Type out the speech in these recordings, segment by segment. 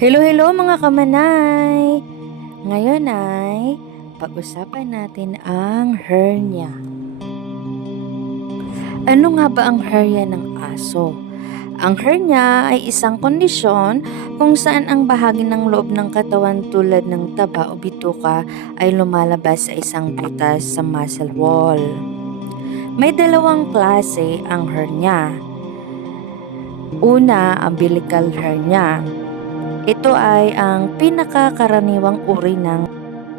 Hello mga kamanay! Ngayon ay pag-usapan natin ang hernia. Ano nga ba ang hernia ng aso? Ang hernia ay isang kondisyon kung saan ang bahagi ng loob ng katawan tulad ng taba o bituka ay lumalabas sa isang butas sa muscle wall. May dalawang klase ang hernia. Una, umbilical hernia. Ito ay ang pinakakaraniwang uri ng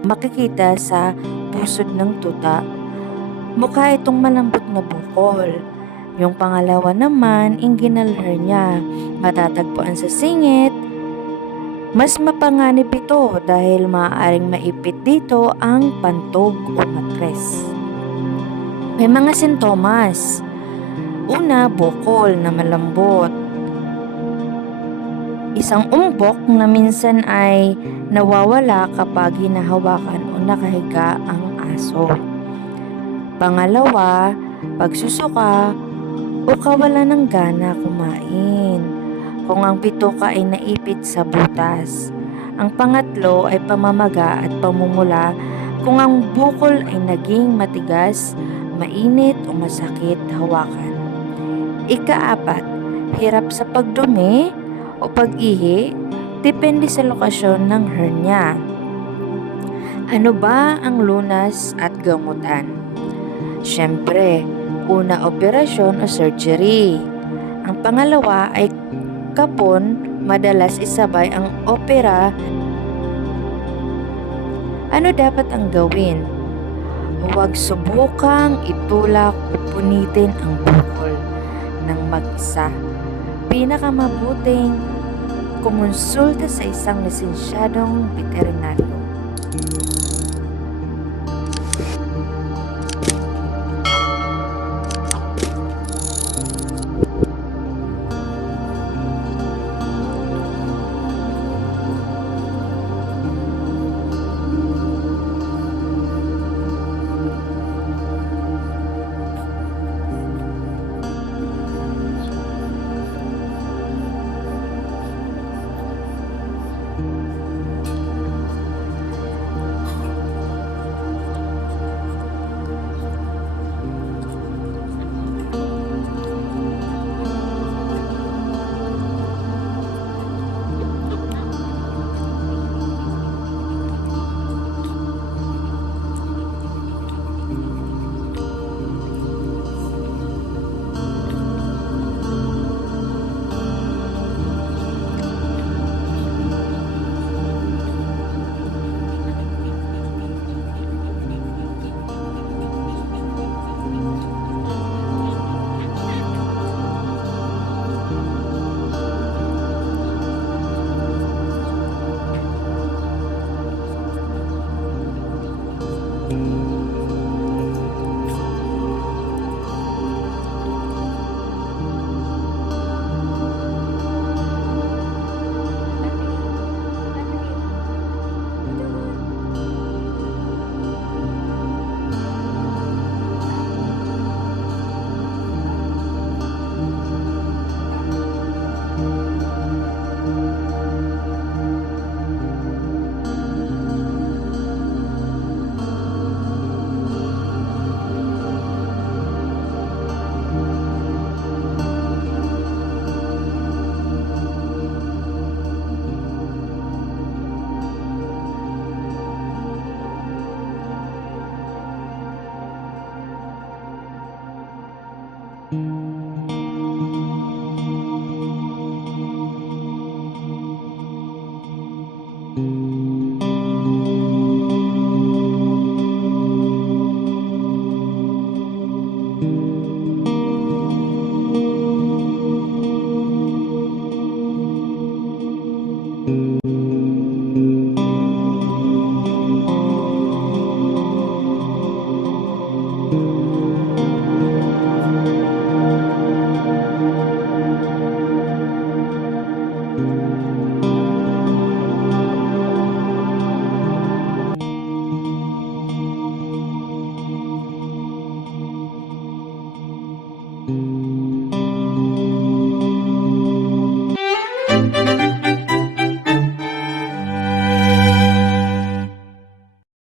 makikita sa pusod ng tuta. Mukha itong malambot na bukol. Yung pangalawa naman, inguinal hernia. Matatagpuan sa singit. Mas mapanganib ito dahil maaaring maipit dito ang pantog o matres. May mga sintomas. Una, bukol na malambot. Isang umbok na minsan ay nawawala kapag hinahawakan o nakahiga ang aso. Pangalawa, pagsusuka o kawalan ng gana kumain kung ang bituka ay naipit sa butas. Ang pangatlo ay pamamaga at pamumula kung ang bukol ay naging matigas, mainit o masakit hawakan. Ikaapat, hirap sa pagdumi o pag-ihi, depende sa lokasyon ng hernia. Ano ba ang lunas at gamutan? Siyempre, una operasyon o surgery. Ang pangalawa ay kapon, madalas isabay ang opera. Ano dapat ang gawin? Huwag subukang itulak o punitin ang bukol ng mag-isa. Pinakamabuting kumonsulta sa isang lisensyadong veterinaryo.